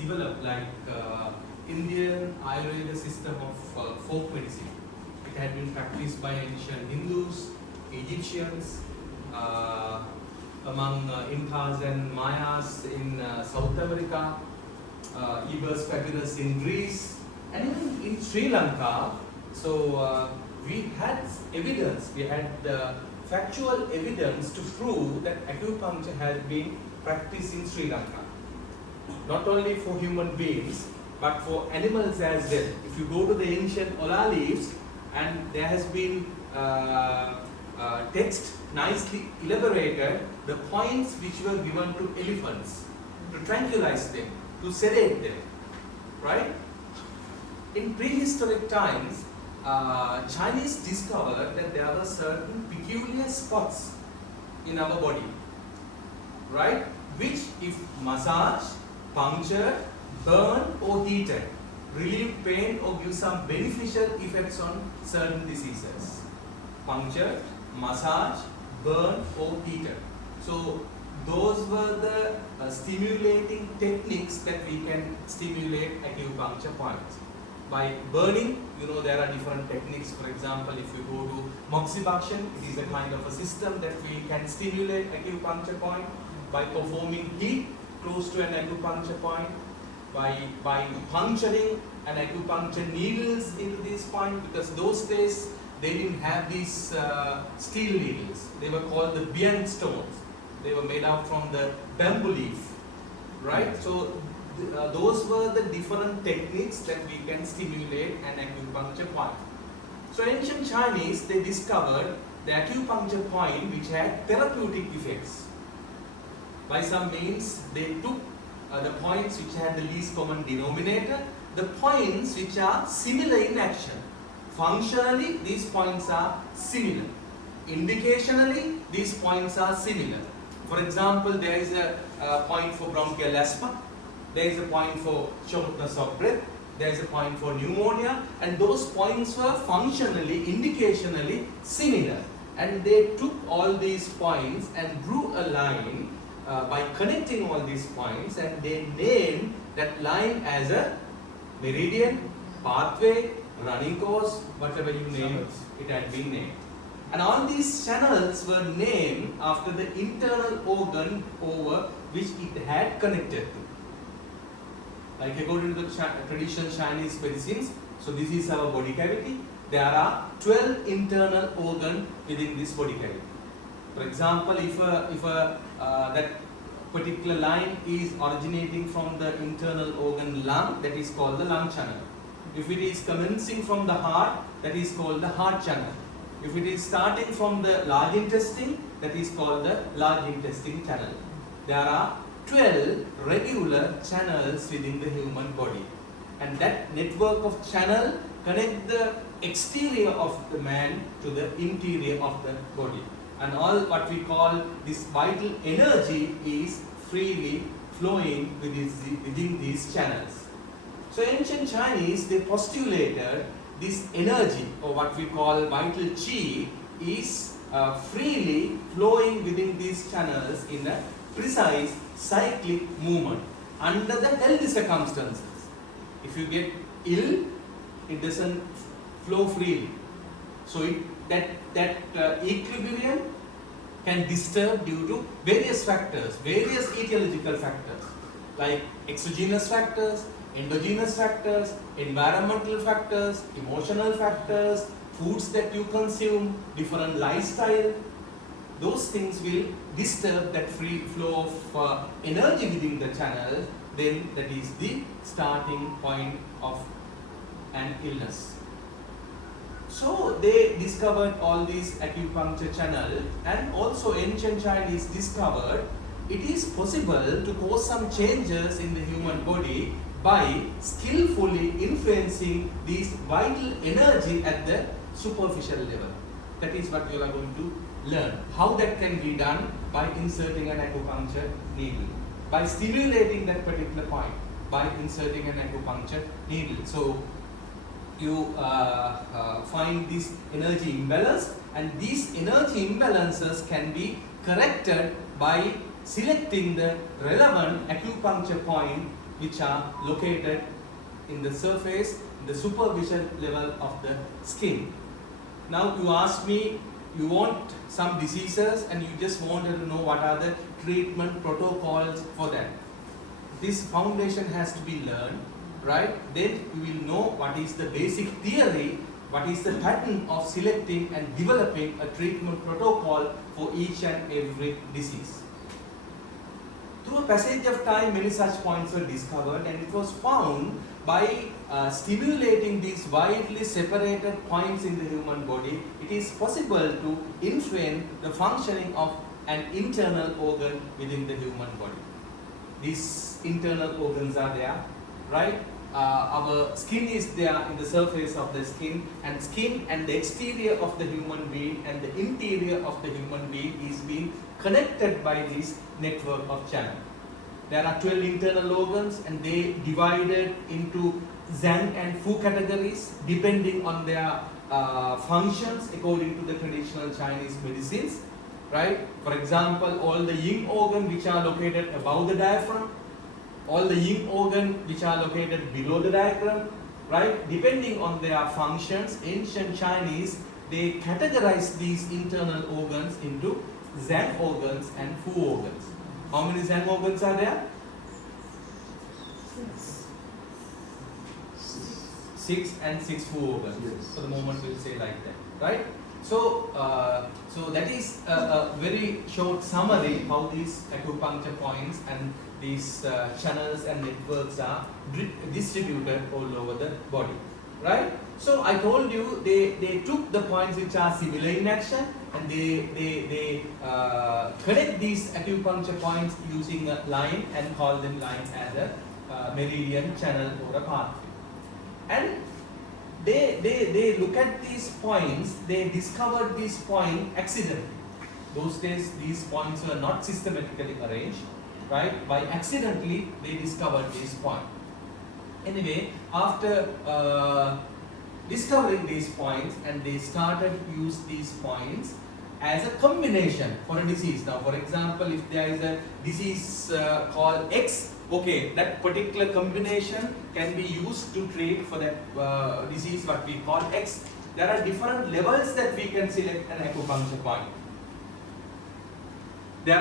developed like Indian Ayurveda system of folk medicine. It had been practiced by ancient Hindus, Egyptians, among Incas and Mayas in South America, Ebers Papyrus in Greece, and even in Sri Lanka. So we had evidence, we had factual evidence to prove that acupuncture has been practiced in Sri Lanka. Not only for human beings, but for animals as well. If you go to the ancient Ola leaves, and there has been text nicely elaborated, the points which were given to elephants to tranquilize them, to sedate them, right? In prehistoric times, Chinese discovered that there were certain peculiar spots in our body, right? Which, if massaged, punctured, burned or heated, relieve pain or give some beneficial effects on certain diseases. Punctured, massage, burn or heated. So those were the stimulating techniques that we can stimulate acupuncture points. By burning, you know, there are different techniques. For example, if you go to moxibustion, it is a kind of a system that we can stimulate acupuncture point by performing heat close to an acupuncture point, by puncturing an acupuncture needles into this point, because those days they didn't have these steel needles. They were called the bian stones. They were made out from the bamboo leaf, right? So those were the different techniques that we can stimulate an acupuncture point. So ancient Chinese, they discovered the acupuncture point which had therapeutic effects. By some means, they took the points which had the least common denominator, the points which are similar in action. Functionally, these points are similar. Indicationally, these points are similar. For example, there is a point for bronchial asthma, there is a point for shortness of breath, there is a point for pneumonia, and those points were functionally, indicationally similar. And they took all these points and drew a line by connecting all these points, and they named that line as a meridian, pathway, running course, whatever you name it had been named. And all these channels were named after the internal organ over which it had connected to. Like according to the traditional Chinese medicines, so this is our body cavity. There are 12 internal organs within this body cavity. For example, if that particular line is originating from the internal organ lung, that is called the lung channel. If it is commencing from the heart, that is called the heart channel. If it is starting from the large intestine, that is called the large intestine channel. There are 12 regular channels within the human body, and that network of channel connect the exterior of the man to the interior of the body, and all what we call this vital energy is freely flowing within these channels. So ancient Chinese, they postulated this energy, or what we call vital chi, is freely flowing within these channels in a precise cyclic movement under the healthy circumstances. If you get ill, it doesn't flow freely. So that equilibrium can disturb due to various factors, various etiological factors, like exogenous factors, endogenous factors, environmental factors, emotional factors, foods that you consume, different lifestyle. Those things will disturb that free flow of energy within the channel. Then that is the starting point of an illness. So they discovered all these acupuncture channels, and also ancient Chinese discovered it is possible to cause some changes in the human body by skillfully influencing these vital energy at the superficial level. That is what you are going to learn. How that can be done by inserting an acupuncture needle, by stimulating that particular point, by inserting an acupuncture needle. So you find this energy imbalance, and these energy imbalances can be corrected by selecting the relevant acupuncture point which are located in the surface, the superficial level of the skin. Now you ask me, you want some diseases and you just wanted to know what are the treatment protocols for that. This foundation has to be learned, right? Then you will know what is the basic theory, what is the pattern of selecting and developing a treatment protocol for each and every disease. Through a passage of time, many such points were discovered, and it was found by stimulating these widely separated points in the human body, it is possible to influence the functioning of an internal organ within the human body. These internal organs are there, right? Our skin is there in the surface of the skin and the exterior of the human being and the interior of the human being is being connected by this network of channel. There are 12 internal organs and they divided into Zhang and Fu categories depending on their functions according to the traditional Chinese medicines, right? For example, all the yin organ which are located above the diaphragm, all the yin organ which are located below the diaphragm, right? Depending on their functions, ancient Chinese, they categorize these internal organs into Zhang organs and Fu organs. How many Zhang organs are there? 6 and 6 Fu organs. Yes. For the moment we'll say like that, right? So, so that is a very short summary how these acupuncture points and these channels and networks are distributed all over the body, right? So I told you they took the points which are similar in action and they connect these acupuncture points using a line and call them line as a meridian, channel or a pathway. And they look at these points, they discovered this point accidentally. Those days these points were not systematically arranged, right? By accidentally they discovered this point. Anyway, after discovering these points and they started to use these points as a combination for a disease. Now for example, if there is a disease called X, okay, that particular combination can be used to treat for that disease what we call X. There are different levels that we can select an acupuncture point.